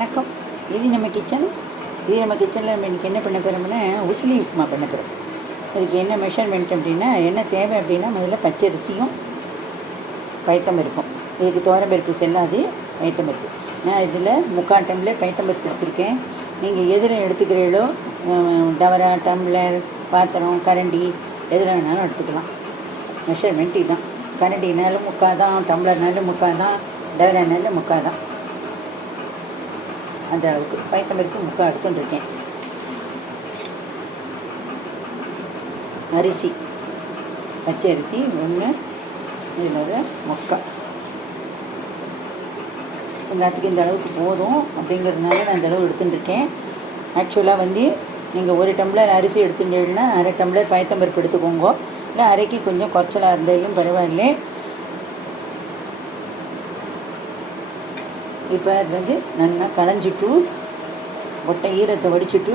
வணக்கம். இது நம்ம கிச்சனில் நம்ம இன்றைக்கி என்ன பண்ண போகிறோம்னா உசிலி உப்புமா பண்ண போகிறோம். அதுக்கு என்ன மெஷர்மெண்ட் அப்படின்னா, என்ன தேவை அப்படின்னா, முதல்ல பச்சரிசியும் பயத்தம்பருப்பும். இதுக்கு துவரம்பருப்பு செல்லாது, பயத்தம்பருப்பு. நான் இதில் 3/4 டம்ளர் பயத்தம்பருப்பு எடுத்துருக்கேன். நீங்கள் எதில் எடுத்துக்கிறீங்களோ, டவரா, டம்ளர், பாத்திரம், கரண்டி எதில் வேணாலும் எடுத்துக்கலாம். மெஷர்மெண்ட் இதுதான். கரண்டினாலும் 3/4 தான், டம்ளர்னாலும் 3/4 தான், டவரானாலும் 3/4 தான். அந்த அளவுக்கு பயத்தம்பருப்பு 3/4 எடுத்துட்டுருக்கேன். அரிசி பச்சை அரிசி 1, இதில் 3/4. எல்லாத்துக்கும் இந்த அளவுக்கு போதும் அப்படிங்கிறதுனால நான் இந்த அளவு எடுத்துட்டுருக்கேன். ஆக்சுவலாக நீங்கள் 1 டம்ளர் அரிசி எடுத்துட்டீங்கன்னா 1/2 டம்ளர் பயத்தம்பருப்பு எடுத்துக்கோங்க. இல்லை அரைக்கி கொஞ்சம் குறைச்சலாக இருந்தாலும் பரவாயில்லை. இப்போ அது நல்லா களைஞ்சிட்டு ஒட்டை ஈரத்தை வடிச்சுட்டு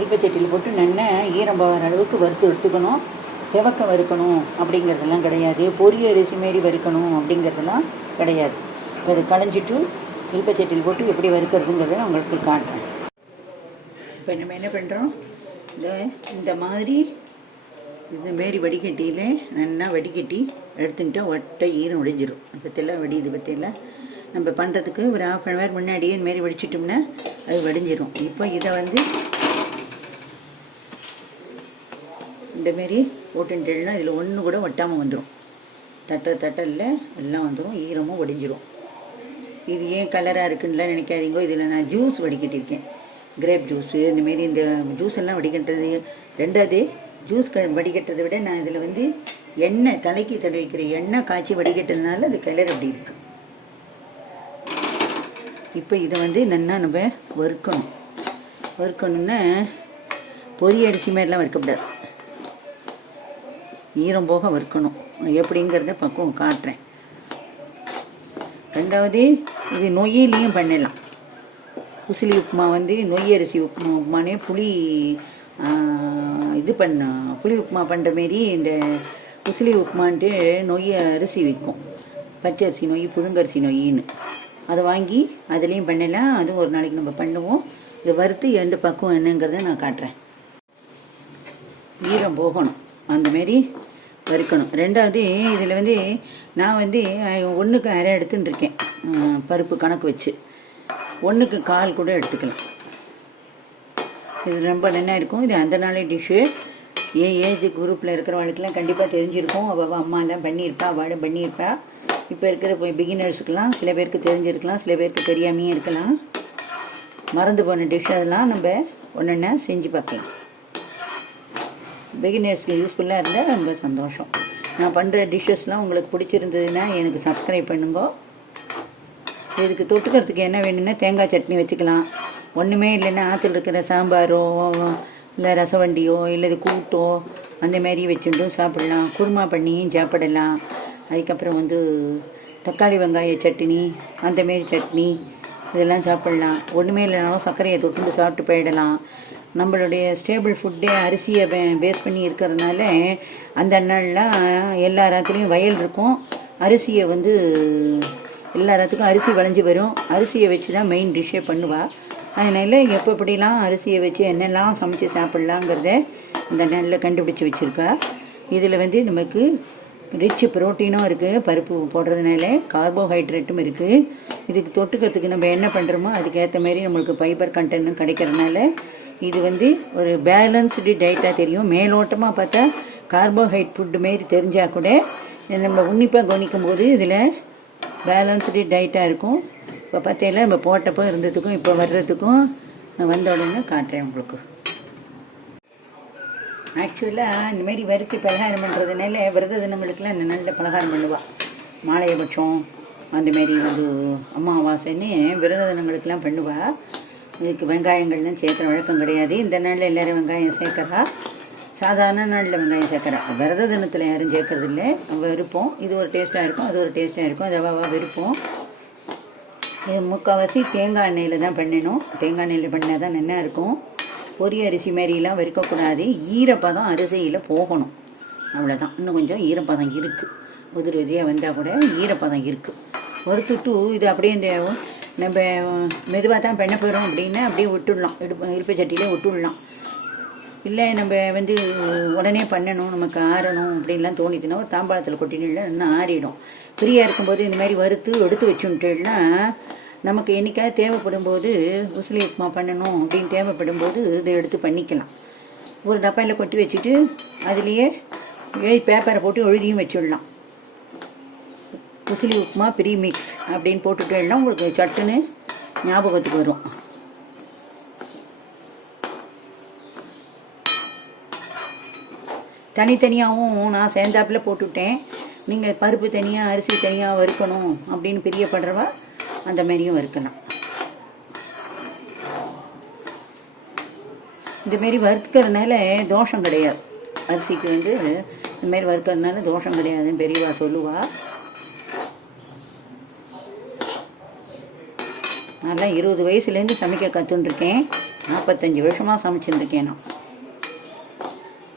இல்பச்சட்டியில் போட்டு நல்லா ஈரம் போகிற அளவுக்கு வறுத்து எடுத்துக்கணும். செவக்க வறுக்கணும் அப்படிங்கிறதெல்லாம் கிடையாது. பொரிய அரிசி மாரி வறுக்கணும் அப்படிங்கிறதெல்லாம் கிடையாது. இப்போ அதை களைஞ்சிட்டு இல்பச்சட்டியில் போட்டு எப்படி வறுக்கிறதுங்கிறத நான் உங்களுக்கு காட்டுறேன். இப்போ நம்ம என்ன பண்ணுறோம், இந்த மாதிரி இதுமாரி வடிகட்டியில் நல்லா வடிகட்டி எடுத்துக்கிட்டா ஒட்டை ஈரம் ஒடிஞ்சிடும். பற்றியெல்லாம் வடியுது பற்றியெல்லாம் நம்ம பண்ணுறதுக்கு ஒரு 1/2 hour முன்னாடியே இதுமாரி வடிச்சிட்டோம்னா அது வடிஞ்சிடும். இப்போ இதை இந்தமாரி போட்டுட்டேன்னா இதில் ஒன்று கூட ஒட்டாமல் வந்துடும். தட்டலில் எல்லாம் வந்துடும், ஈரமும் வடிஞ்சிடும். இது ஏன் கலராக இருக்குன்னுலாம் நினைக்காதீங்க. இதில் நான் ஜூஸ் வடிகட்டியிருக்கேன். கிரேப் ஜூஸு இந்தமாரி இந்த ஜூஸ் எல்லாம் வடிகட்டுறது. ரெண்டாவது ஜூஸ் வடிகட்டுறதை விட நான் இதில் எண்ணெய் தலைக்கு தடவிக்கிற எண்ணெய் காய்ச்சி வடிகட்டுறதுனால அது கலர் அப்படி இருக்குது. இப்போ இதை நல்லா நம்ம வறுக்கணுன்னா பொரிய அரிசி மாதிரிலாம் வறுக்கக்கூடாது, ஈரம் போக வறுக்கணும். எப்படிங்கிறத பக்குவம் காட்டுறேன். ரெண்டாவது இது நொய்யிலையும் பண்ணலாம். உசிலி உப்புமா நொய் அரிசி உப்புமானே புளி உப்புமா பண்ணுற மாரி இந்த உசிலி உப்புமான்ட்டு நொய் அரிசி விற்கும். பச்சரிசி நொய், புழுங்கரிசி நொய்ன்னு அதை வாங்கி அதுலேயும் பண்ணலாம். அதுவும் ஒரு நாளைக்கு நம்ம பண்ணுவோம். இதை வறுத்து 2 பக்குவம் என்னங்கிறத நான் காட்டுறேன். ஈரம் போகணும், அந்தமாரி வறுக்கணும். ரெண்டாவது இதில் நான் 1க்கு அரை எடுத்துன்னு இருக்கேன். பருப்பு கணக்கு வச்சு 1க்கு 1/4 கூட எடுத்துக்கலாம். இது ரொம்ப நல்லா இருக்கும். இது அந்த நாளே டிஷ்ஷு. ஏஜ் குரூப்பில் இருக்கிறவங்களுக்கெல்லாம் கண்டிப்பாக தெரிஞ்சிருக்கும். அவள் அம்மாலாம் பண்ணியிருப்பா, அவளும் பண்ணியிருப்பா. இப்போ இருக்கிற பிகினர்ஸுக்கெல்லாம் சில பேருக்கு தெரிஞ்சிருக்கலாம், சில பேருக்கு தெரியாமையே இருக்கலாம். மறந்து போன டிஷ் அதெல்லாம் நம்ம ஒன்றா செஞ்சு பார்க்கலாம். பிகினர்ஸ்க்கு யூஸ்ஃபுல்லாக இருந்தால் ரொம்ப சந்தோஷம். நான் பண்ணுற டிஷ்ஷஸ்லாம் உங்களுக்கு பிடிச்சிருந்ததுன்னா எனக்கு சப்ஸ்கிரைப் பண்ணுங்க. இதுக்கு தொட்டுக்கிறதுக்கு என்ன வேணும்னா தேங்காய் சட்னி வச்சுக்கலாம். ஒன்றுமே இல்லைன்னா ஆற்றுல இருக்கிற சாம்பாரோ இல்லை ரசவண்டியோ இல்லை இது கூட்டோ அந்தமாரி வச்சுட்டும் சாப்பிடலாம். குருமா பண்ணியும் சாப்பிடலாம். அதுக்கப்புறம் தக்காளி வெங்காய சட்னி, அந்தமாரி சட்னி இதெல்லாம் சாப்பிட்லாம். ஒன்றுமே இல்லைனாலும் சர்க்கரையை தொட்டு சாப்பிட்டு போயிடலாம். நம்மளுடைய ஸ்டேபிள் ஃபுட்டே அரிசியை பேஸ் பண்ணி இருக்கிறதுனால அந்த நாள்லாம் எல்லா ராத்துலேயும் வயல் இருக்கும். அரிசியை எல்லா ராத்துக்கும் அரிசி விளைஞ்சி வரும். அரிசியை வச்சு தான் மெயின் டிஷ்ஷே பண்ணுவாள். அதனால் எப்படிலாம் அரிசியை வச்சு என்னெல்லாம் சமைச்சு சாப்பிட்லாங்கிறத இந்த நாளில் கண்டுபிடிச்சி வச்சுருக்கா. இதில் நமக்கு ரிச் ப்ரோட்டீனும் இருக்குது. பருப்பு போடுறதுனால கார்போஹைட்ரேட்டும் இருக்குது. இதுக்கு தொட்டுக்கிறதுக்கு நம்ம என்ன பண்ணுறோமோ அதுக்கேற்ற மாதிரி நம்மளுக்கு ஃபைபர் கண்டென்ட்டும் கிடைக்கிறதுனால இது ஒரு பேலன்ஸ்டு டயட்டாக தெரியும். மேலோட்டமாக பார்த்தா கார்போஹைட்ரேட் ஃபுட்டு மாரி தெரிஞ்சால் கூட நம்ம உன்னிப்பாக கவனிக்கும் போது இதில் பேலன்ஸ்டு டயட்டாக இருக்கும். இப்போ பார்த்தீங்கன்னா நம்ம போட்டப்போ இருந்ததுக்கும் இப்போ வர்றதுக்கும் நான் வந்த உடனே காட்டுறேன் உங்களுக்கு. ஆக்சுவலாக இந்தமாரி வறுத்து பலகாரம் பண்ணுறதுனால விரத தினங்களுக்கெல்லாம் இந்த நல்ல பலகாரம் பண்ணுவாள். மாலையபட்சம் அந்தமாரி அமாவாசைன்னு விரத தினங்களுக்கெல்லாம் பண்ணுவாள். இதுக்கு வெங்காயங்கள்லாம் சேர்க்குற வழக்கம் கிடையாது. இந்த நாளில் எல்லோரும் வெங்காயம் சேர்க்குறா. சாதாரண நாளில் வெங்காயம் சேர்க்குறா. விரத தினத்தில் யாரும் சேர்க்கறதில்ல. விருப்பம். இது ஒரு டேஸ்ட்டாக இருக்கும், அது ஒரு டேஸ்ட்டாக இருக்கும். அது அவாவா விருப்பம். இது முக்கால்வாசி தேங்காய் எண்ணெயில் தான் பண்ணணும். தேங்காய் எண்ணெயில் பண்ணால் தான் நல்லா இருக்கும். பொரிய அரிசி மாதிரிலாம் வறுக்கக்கூடாது. ஈரப்பதம் அரிசியில் போகணும், அவ்வளோதான். இன்னும் கொஞ்சம் ஈரப்பதம் இருக்குது. உதிரியாக வந்தால் கூட ஈரப்பதம் இருக்குது. வறுத்துட்டு இது அப்படியே இந்த நம்ம மெதுவாக தான் பண்ண போகிறோம் அப்படின்னா அப்படியே விட்டுடலாம், இருப்பு சட்டியிலே விட்டுடலாம். இல்லை நம்ம வந்து உடனே பண்ணணும், நமக்கு ஆறணும் அப்படின்லாம் தோணிச்சுன்னா ஒரு தாம்பாளத்தில் கொட்டினா இன்னும் ஆறிடும். ஃப்ரீயாக இருக்கும்போது இந்த மாதிரி வறுத்து எடுத்து வச்சுட்டேன்னா நமக்கு என்றைக்காவது தேவைப்படும் போது உசிலி உப்புமா பண்ணணும் அப்படின்னு தேவைப்படும் போது இதை எடுத்து பண்ணிக்கலாம். ஒரு டப்பாயில் கொட்டி வச்சுட்டு அதுலேயே பேப்பரை போட்டு எழுதியும் வச்சுடலாம். உசிலி உப்புமா ப்ரீ மிக்ஸ் அப்படின்னு போட்டுட்டேன்னா உங்களுக்கு சட்டுன்னு ஞாபகத்துக்கு வரும். தனித்தனியாகவும் நான் சேர்ந்தாப்பில் போட்டுவிட்டேன். நீங்கள் பருப்பு தனியாக அரிசி தனியாக வறுக்கணும் அப்படின்னு பிரியப்படுறவா அந்த மாதிரியும் வறுக்கலாம். இந்தமாரி வறுக்கிறதுனால தோஷம் கிடையாது. அரிசிக்கு வந்து இந்தமாரி வறுக்கிறதுனால தோஷம் கிடையாதுன்னு பெரியவா சொல்லுவா. நல்லா 20 வயசுலேருந்து சமைக்க கற்றுட்டுருக்கேன். 45 வருஷமாக சமைச்சுருக்கேன்.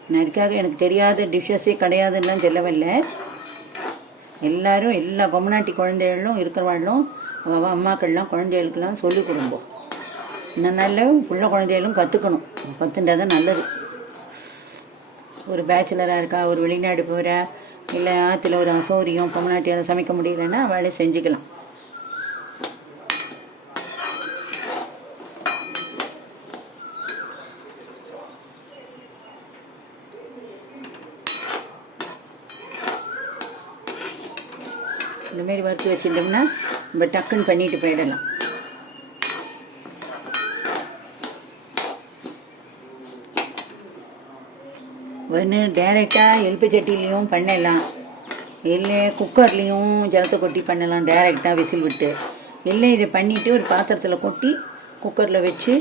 நான் இதுக்காக எனக்கு தெரியாத டிஷ்ஷஸே கிடையாதுன்னு சொல்லவில்லை. எல்லோரும் எல்லா பொம்மநாட்டி குழந்தைகளும் இருக்கிறவாளும் அம்மாக்கள்லாம் குழந்தைகளுக்கெல்லாம் சொல்லிக் கொடுப்போம். நல்ல உள்ள குழந்தைகளும் கற்றுண்டா தான் நல்லது. ஒரு பேச்சுலராக இருக்கா, ஒரு வெளிநாடு போகிற, இல்லை ஆற்றுல ஒரு அசௌரியம் பொம்மநாட்டியால் சமைக்க முடியலன்னா அவளே செஞ்சுக்கலாம். இந்தமாரி வறுத்து வச்சுட்டோம்னா நம்ம டக்குன்னு பண்ணிட்டு போயிடலாம். ஒன்று டைரெக்டாக எலுப்பு சட்டிலையும் பண்ணலாம், இல்லை குக்கர்லேயும் ஜலத்தை கொட்டி பண்ணலாம் டைரெக்டாக விசில் விட்டு. இல்லை இதை பண்ணிவிட்டு ஒரு பாத்திரத்தில் கொட்டி குக்கரில் வச்சு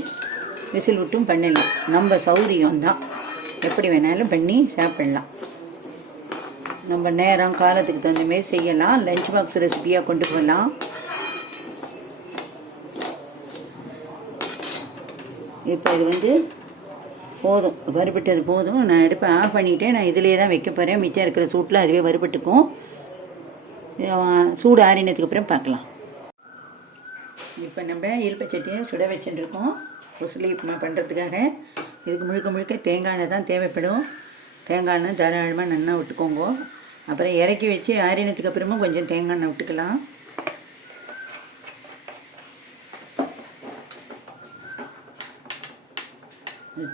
விசில் விட்டும் பண்ணலாம். நம்ம சௌகரியம்தான், எப்படி வேணாலும் பண்ணி சாப்பிட்லாம். நம்ம நேரம் காலத்துக்கு தகுந்த மாரி செய்யலாம். லஞ்ச் பாக்ஸ் ரெசிபியாக கொண்டு போகலாம். இப்போ இது வந்து போதும், வறுபட்டது போதும். நான் அடுப்பை ஆஃப் பண்ணிவிட்டேன். நான் இதிலே தான் வைக்க போகிறேன். மிச்சம் இருக்கிற சூட்டில் அதுவே வறுபட்டுக்கும். சூடு ஆறினதுக்கு அப்புறம் பார்க்கலாம். இப்போ நம்ம இலுப்பை சட்டியை சுட வச்சுட்டுருக்கோம் உசிலி உப்புமா பண்ணுறதுக்காக. இதுக்கு முழுக்க முழுக்க தேங்காய் எண்ணெய் தான் தேவைப்படும். தேங்காய் எண்ணெய் தாராளமாக நல்லா விட்டுக்கோங்க. அப்புறம் இறக்கி வச்சு ஆறினத்துக்கு அப்புறமா கொஞ்சம் தேங்காய் எண்ணெய் விட்டுக்கலாம்.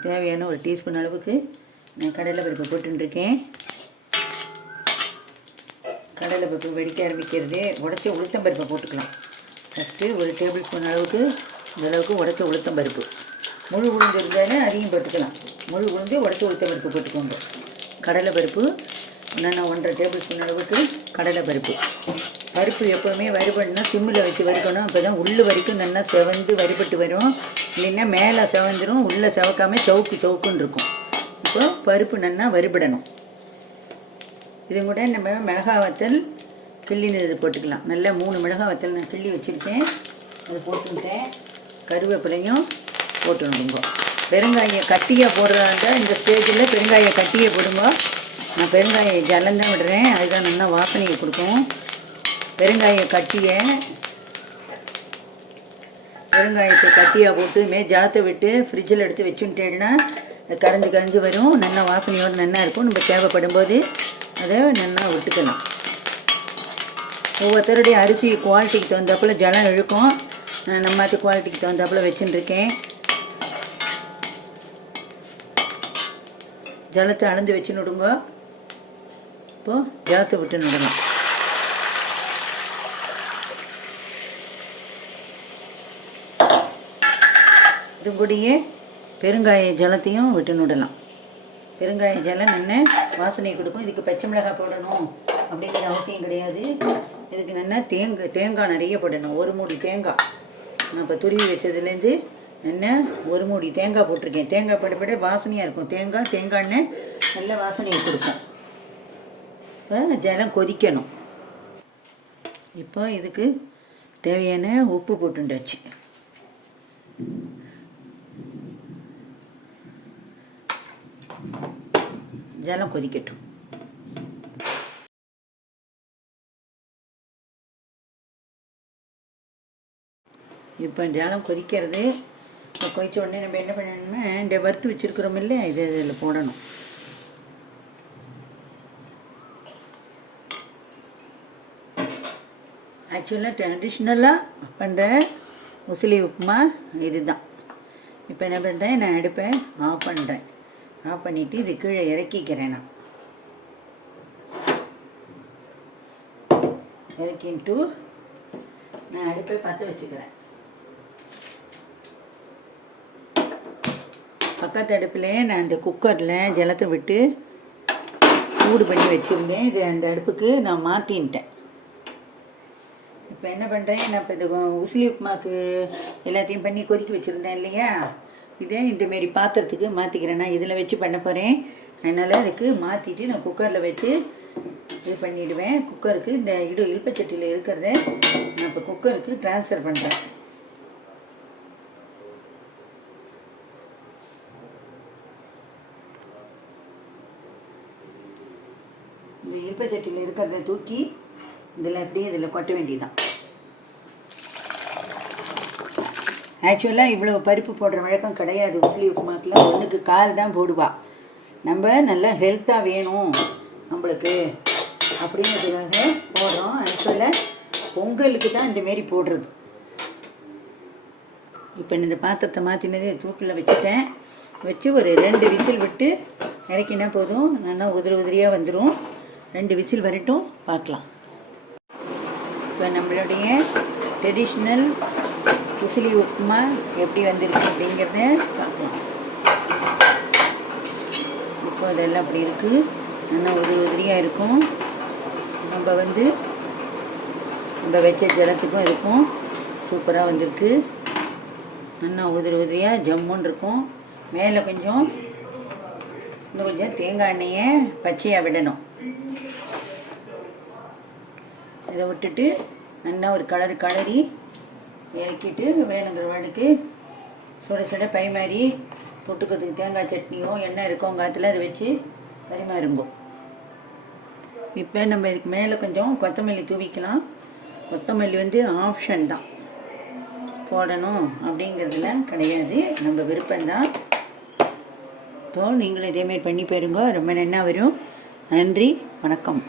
தேவையான ஒரு டீஸ்பூன் அளவுக்கு நான் கடலைப்பருப்பு போட்டுருக்கேன். கடலைப்பருப்பு வெடிக்க ஆரம்பிக்கிறது. உடச்ச உளுத்தம்பருப்பை போட்டுக்கலாம். ஃபஸ்ட்டு ஒரு டேபிள் ஸ்பூன் அளவுக்கு இந்த அளவுக்கு உடச்ச உளுத்தம்பருப்பு. முழு உளுந்து இருந்தாலே அதையும் போட்டுக்கலாம். முழு உளுந்து உடச்ச உளுத்தம்பருப்பு போட்டுக்கோங்க. கடலைப்பருப்பு நான் 1.5 டேபிள் ஸ்பூன் அளவுக்கு கடலைப்பருப்பு. பருப்பு எப்போவுமே வறுபடனா சிம்மில் வச்சு வறுக்கணும். அப்போ தான் உள்ள வரைக்கும் நல்லா செவந்து வறுபட்டு வரும். இல்லைன்னா மேலே செவந்துடும், உள்ளே செவக்காமல் சவுக்குன்னு இருக்கும். இப்போ பருப்பு நல்லா வறுபடணும். இது கூட நம்ம மிளகா வத்தல் கிள்ளினது போட்டுக்கலாம். நல்லா 3 மிளகா வத்தல் நான் கிள்ளி வச்சுருக்கேன், அது போட்டுவிட்டேன். கருவேப்பிலையும் போட்டுடுங்க. பெருங்காய கட்டியாக போடுறதா இருந்தால் இந்த ஸ்டேஜில் பெருங்காய கட்டியை போடுங்க. நான் பெருங்காய ஜலந்தான் விடுறேன், அதுதான் நல்லா வாசனையை கொடுக்கும். பெருங்காயத்தை கட்டியாக போட்டு ஜலத்தை விட்டு ஃப்ரிட்ஜில் எடுத்து வச்சுட்டேன்னா கரைஞ்சி வரும். நல்லா வாசனையோடு நல்லா இருக்கும். நம்ம தேவைப்படும் போது அதை நல்லா விட்டுக்கலாம். ஒவ்வொருத்தருடைய அரிசி குவாலிட்டிக்கு தகுந்தாப்பில் ஜலம் இழுக்கும். நான் நம்மாத்து குவாலிட்டிக்கு தகுந்தாப்பில் வச்சுட்டுருக்கேன். ஜலத்தை அளந்து வச்சு நடுங்க. இப்போது ஜலத்தை விட்டு நடணும். இது கூடயே பெருங்காய ஜலத்தையும் விட்டு நடலாம். பெருங்காய ஜலம் நல்லா வாசனையை கொடுக்கும். இதுக்கு பச்சை மிளகாய் போடணும் அப்படிங்கிற அவசியம் கிடையாது. இதுக்கு நல்லா தேங்காய் நிறைய போடணும். 1 மூடி தேங்காய் நான் இப்போ துருவி வச்சதுலேருந்து நல்லா 1 மூடி தேங்காய் போட்டிருக்கேன். தேங்காய் படப்பட வாசனையாக இருக்கும். தேங்காய் எண்ணெய் நல்ல வாசனையை கொடுக்கும். இப்போ ஜலம் கொதிக்கணும். இப்போ இதுக்கு தேவையான உப்பு போட்டுண்டாச்சு. ஜலம் கொதிக்கட்டும். இப்போ ஜாலம் கொதிக்கிறது. இப்போ கொதித்த உடனே நம்ம என்ன பண்ணணும்னா இந்த வறுத்து வச்சுருக்குறோம் இல்லையா, இது இதில் போடணும். ஆக்சுவலாக ட்ரெடிஷ்னலாக பண்ணுற உசிலி உப்புமா இது தான். இப்போ என்ன பண்ணுறேன், நான் அடுப்பை ஆஃப் பண்ணுறேன். ஆஃப் பண்ணிவிட்டு இது கீழே இறக்கிக்கிறேன். நான் இறக்கின்ட்டு நான் அடுப்பை பற்ற வச்சுக்கிறேன். பக்கத்து அடுப்புலேயே நான் இந்த குக்கரில் ஜலத்தை விட்டு சூடு பண்ணி வச்சுருந்தேன். இது அந்த அடுப்புக்கு நான் மாற்றின்ட்டேன். இப்போ என்ன பண்ணுறேன், நான் இப்போ இந்த உசிலி உப்புமாவுக்கு எல்லாத்தையும் பண்ணி கொதிக்க வச்சுருந்தேன் இல்லையா, இதே இந்தமாரி பாத்திரத்துக்கு மாற்றிக்கிறேன். நான் இதில் வச்சு பண்ண போகிறேன். அதனால் அதுக்கு மாற்றிட்டு நான் குக்கரில் வச்சு இது பண்ணிவிடுவேன். குக்கருக்கு இந்த இழுப்பச்சட்டியில் இருக்கிறத நான் இப்போ குக்கருக்கு ட்ரான்ஸ்ஃபர் பண்ணுறேன். இந்த இழுப்பச்சட்டியில் இருக்கிறத தூக்கி இதில் அப்படியே இதில் கொட்ட வேண்டியதான். ஆக்சுவலாக இவ்வளோ பருப்பு போடுற வழக்கம் கிடையாது உசிலி உப்புமாக்கில். 1க்கு 1/4 தான் போடுவா. நம்ம நல்லா ஹெல்த்தாக வேணும் நம்மளுக்கு அப்படிங்கிறதுக்காக போடுறோம். ஆக்சுவலாக பொங்கலுக்கு தான் இந்தமாரி போடுறது. இப்போ இந்த பாத்திரத்தை மாற்றினது தூக்கில் வச்சுட்டேன். வச்சு ஒரு 2 விசில் விட்டு இறக்கினா போதும். நல்லா உதிரியாக வந்துடும். 2 விசில் வரட்டும், பார்க்கலாம். இப்போ நம்மளுடைய ட்ரெடிஷ்னல் உசிலி உப்புமா எப்படி வந்திருக்கு அப்படிங்கிறத பார்க்கலாம். இப்போ அதெல்லாம் அப்படி இருக்குது. நல்லா உதிரியாக இருக்கும். நம்ம நம்ம வச்ச ஜலத்துக்கும் இருக்கும். சூப்பராக வந்திருக்கு. நல்லா உதிரியாக ஜம்முன்னு இருக்கும். மேலே இன்னும் கொஞ்சம் தேங்காய் எண்ணெயை பச்சையாக விடணும். இதை விட்டுட்டு நல்லா ஒரு கலரி இறக்கிட்டு வேணுங்கிற வாடுக்கு சுட பரிமாறி தொட்டுக்கிறதுக்கு தேங்காய் சட்னியோ எண்ணெய் இருக்கோ காற்றுல அதை வச்சு பரிமாறுங்கோ. இப்போ நம்ம இதுக்கு மேலே கொஞ்சம் கொத்தமல்லி தூவிக்கலாம். கொத்தமல்லி ஆப்ஷன் தான், போடணும் அப்படிங்கிறதுலாம் கிடையாது, நம்ம விருப்பம்தான். ஸோ நீங்களும் இதேமாரி பண்ணி போயிருங்க. ரொம்ப நல்லா வரும். நன்றி, வணக்கம்.